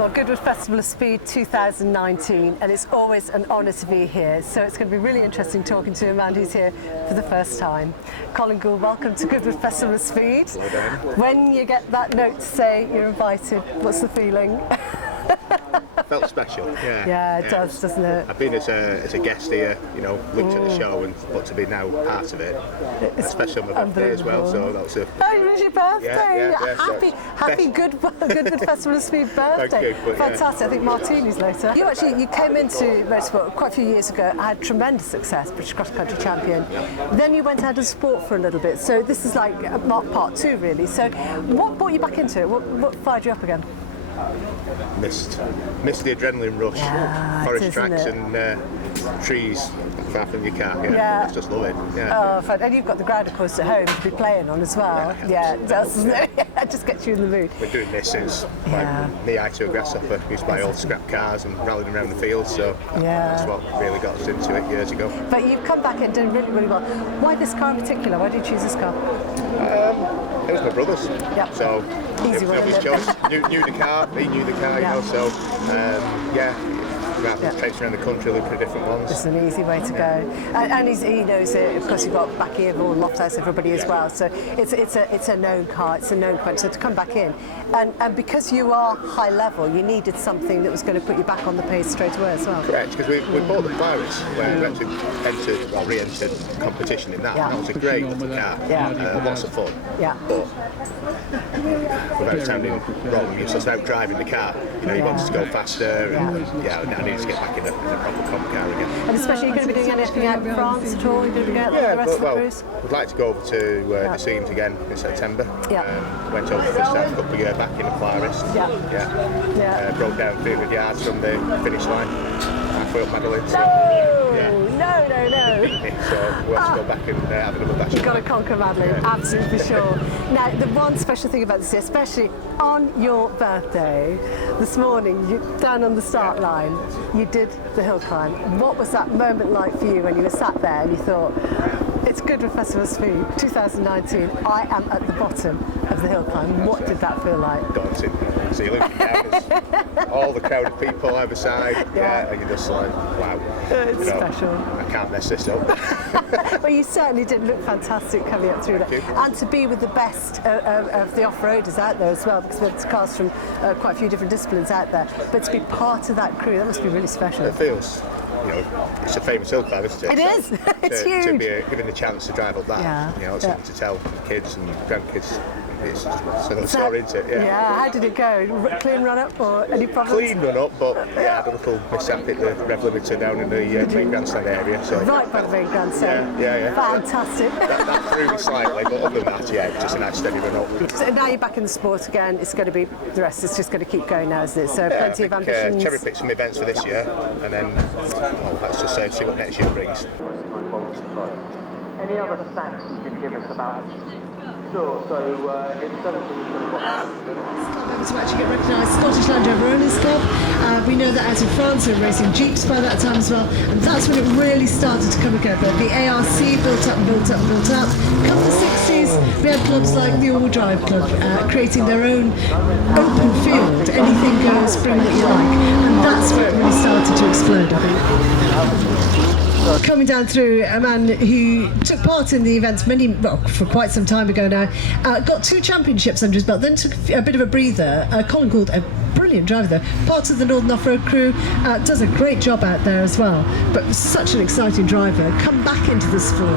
Well, Goodwood Festival of Speed 2019, and it's always an honour to be here. So it's going to be really interesting talking to a man who's here for the first time. Colin Gould, welcome to Goodwood Festival of Speed. Hello, Diana. When you get that note to say you're invited, what's the feeling? Felt special, yeah. Yeah, it does, doesn't it? I've been as a guest here, you know, looked at the show, but to be now part of it, especially on my birthday as well, so that's a... Oh, it was your birthday! Yeah, happy Goodwood Festival of Speed birthday. Thank you, Fantastic, I think Martini's later. You came into motorsport quite a few years ago, had tremendous success, British cross country champion. Then you went out of sport for a little bit, so this is like part two really. So what brought you back into it? What fired you up again? Missed the adrenaline rush, forest tracks and trees far from your car. Yeah, I just love it. Yeah. Oh, fun. And you've got the ground, of course, at home to be playing on as well. Yeah, it does. It just gets you in the mood. We're doing this since knee-high to a grasshopper. We used to buy old scrap cars and rallied around the field, so that's what really got us into it years ago. But you've come back and done really, really well. Why this car in particular? Why did you choose this car? It was my brother's, so easy it was his choice. Knew the car, he knew the car, you know, so traipsing around the country looking at different ones. It's an easy way to go. And he knows it. Of course, you've got back here, all Lofthouse, everybody as well. So it's a known car, it's a known quantity. So to come back in, and because you are high level, you needed something that was going to put you back on the pace straight away as well. Correct, because we bought the Polaris where we actually re-entered competition in that. And that was a great little car, lots of fun. Yeah. But without sounding wrong, you're just out driving the car. You know, you wanted to go faster, and I needed to get back in a proper comp car again. And especially, you're going to be doing anything out in France at all? You're going to go out the rest of the cruise? We'd like to go over to the Seams again in September. Went over for the start a couple of years back in the Polaris. Broke down 300 yards from the finish line. Halfway up Madeline. No. So we'll have to go back and have another bash. You've got to conquer Madeline, absolutely for sure. Now, the one special thing about this, especially on your birthday, this morning, down on the start line, you did the hill climb. What was that moment like for you when you were sat there and you thought, it's Goodwood Festival of Speed 2019, I am at the bottom of the hill climb. What did that feel like? Daunting. So you're looking down, there's all the crowd of people either side, and you're just like, wow. It's special. I can't mess this up. Well, you certainly did look fantastic coming up through that. And to be with the best of the off-roaders out there as well, because there's cars from quite a few different disciplines out there. But to be part of that crew, that must be really special. It feels, you know, it's a famous hill climb, isn't it? It is. It's huge. To be given the chance to drive up that, you know, it's something to tell kids and grandkids. It's another story, isn't it? Yeah, how did it go? Clean run up or any problems? Clean run up, but I had a little mishap at the rev limiter down in the main grandstand area. So right by the main grandstand. Yeah. Fantastic. That threw me slightly, but other than that, just a nice steady run up. So now you're back in the sport again. It's going to be the rest. It's just going to keep going now, isn't it? So plenty of ambitions. Cherry pick some events for this year, and then let's just see what next year brings. Any other facts you can give us about it? Sure, so in 17 to actually get recognised, Scottish Land Rover Owners Club. We know that out in France they were racing Jeeps by that time as well, and that's when it really started to come together. The ARC built up. Come the 60s, we had clubs like the All Drive Club creating their own open field, anything goes, bring what you like, and that's where it really started to explode, I think. Coming down through a man who took part in the events for quite some time ago now, got 2 championships under his belt, then took a bit of a breather. Colin Gould, a brilliant driver there, part of the Northern Off-Road crew, does a great job out there as well, but such an exciting driver. Come back into the sport.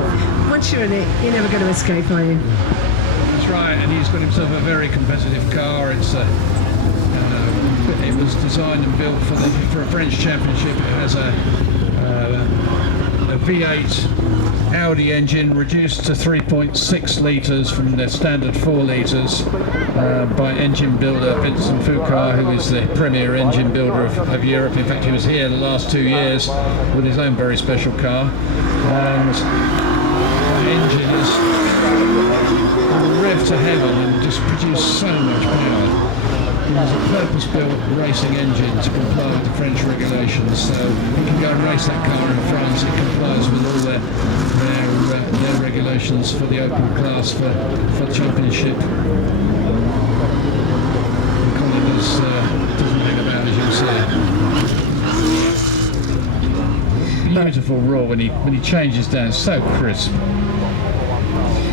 Once you're in it, you're never going to escape, are you? That's right, and he's got himself a very competitive car. It was designed and built for a French championship. It has a V8 Audi engine reduced to 3.6 litres from their standard 4 litres by engine builder Vincent Fouquet, who is the premier engine builder of Europe. In fact, he was here the last 2 years with his own very special car, and the engine is revved to heaven and just produced so much power. It was a purpose-built racing engine to comply with the French regulations, so you can go and race that car in France. It complies with all their regulations for the open class for the championship. Colin doesn't hang about. beautiful roar when he changes down, so crisp.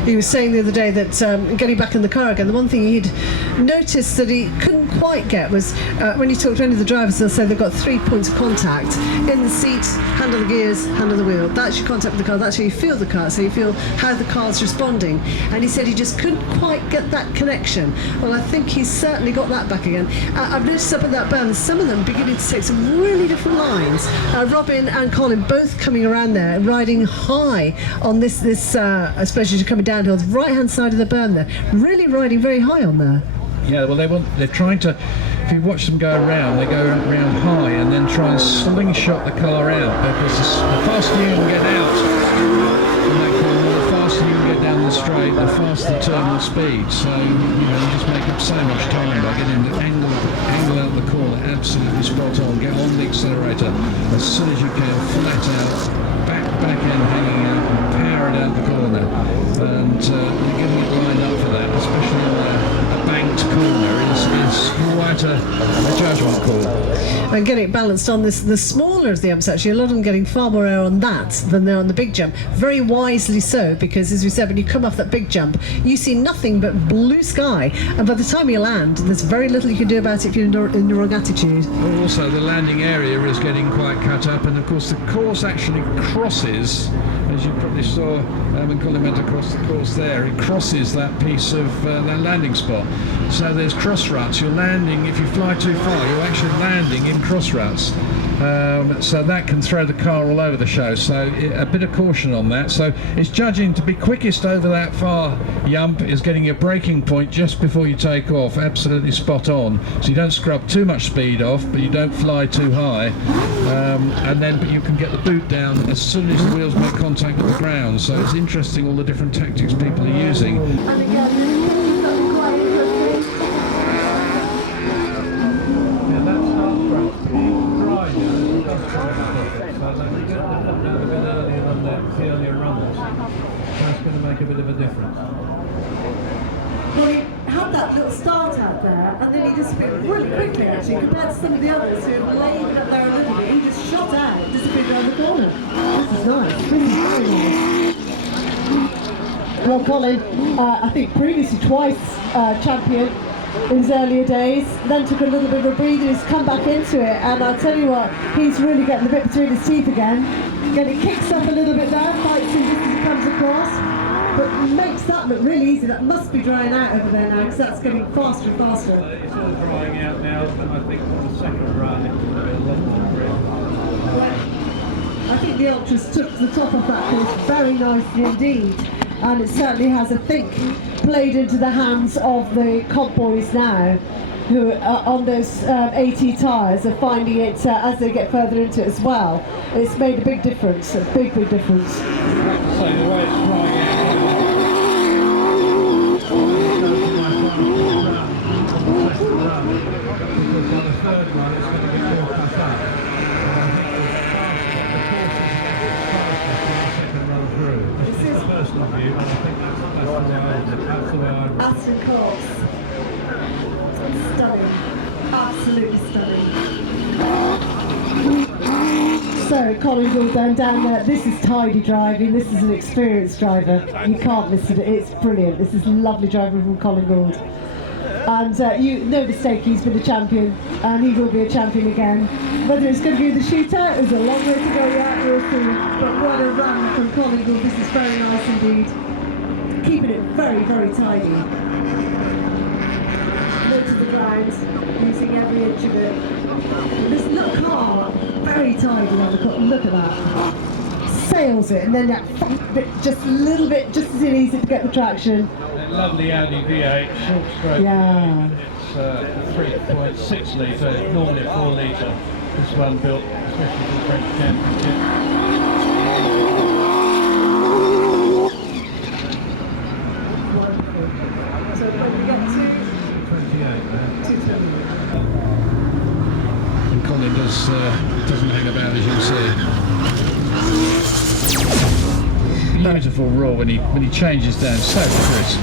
He was saying the other day that getting back in the car again, the one thing he'd noticed that he couldn't quite get was when you talk to any of the drivers, they'll say they've got 3 points of contact: in the seat, hand on the gears, hand on the wheel. That's your contact with the car, that's how you feel the car, so you feel how the car's responding. And he said he just couldn't quite get that connection. Well, I think he's certainly got that back again. I've noticed up at that bend, some of them beginning to take some really different lines. Robin and Colin both coming around there, riding high on this especially as you're coming downhill, the right hand side of the berm there, really riding very high on there. Yeah, well, they're trying to, if you watch them go around, they go around high and then try and slingshot the car out, because the faster you can get out from that corner, the faster you can get down the straight, the faster the terminal speed. So, you just make up so much time by getting the angle out the corner absolutely spot on. Get on the accelerator as soon as you can, flat out, back end hanging out, and power it out the corner. And you're getting it lined up for that, especially on a banked corner is quite a judgment call. And getting it balanced on the smaller of the umps, actually, a lot of them getting far more air on that than they're on the big jump. Very wisely so, because as we said, when you come off that big jump, you see nothing but blue sky, and by the time you land, there's very little you can do about it if you're in the wrong attitude. Also, the landing area is getting quite cut up, and of course the course actually crosses, as you probably saw when Colin went across the course there, it crosses that piece of that landing spot. So there's cross ruts. You're landing, if you fly too far, you're actually landing in cross ruts. So that can throw the car all over the show, so a bit of caution on that. So it's judging to be quickest over that far yump is getting your braking point just before you take off, absolutely spot on, so you don't scrub too much speed off, but you don't fly too high, but you can get the boot down as soon as the wheels make contact with the ground. So it's interesting all the different tactics people are using. And again, That's going to make a bit of a difference. well, he had that little start out there, and then he disappeared really quickly, actually, compared to some of the others who have laid up there a little bit. He just shot out, disappeared around the corner. This is nice. This is very nice. Well, Colin, I think previously twice champion in his earlier days, then took a little bit of a breather, he's come back into it, and I'll tell you what, he's really getting the bit between his teeth again. Getting kicks up a little bit there, fights him just as he comes across, but makes that look really easy. That must be drying out over there now, because that's getting faster and faster. It's all drying out now, and I think on the second run it's going to be a lot more grip. Well, I think the Ultras took the top of that course very nicely indeed, and it certainly has, I think, played into the hands of the comp boys now, who are on those 80 tyres are finding it as they get further into it as well. It's made a big difference, a big difference. So the way it's drying out, by the third one it's going to get more cut up. This is personal view, and I think that's the way I would. Aston course. Stunning. Absolutely stunning. So, Colin Gould then down there. This is tidy driving. This is an experienced driver. You can't miss it. It's brilliant. This is lovely driving from Colin Gould. And no mistake, he's been a champion, and he will be a champion again. Whether it's going to be the shootout, there's a long way to go yet, we'll see. But what a run from Colin Gould. This is very nice indeed. Keeping it very tidy. To the ground, using every inch of it. This little car, very tidy on the car. Look at that. Sails it, and then that front bit, just a little bit, just as easy to get the traction. Lovely Audi V8, short stroke. Yeah. It's 3.6 litre, normally a 4 litre. This one built especially for the French Championship. And Colin doesn't hang about, as you'll see. Beautiful roar when he changes down, so crisp.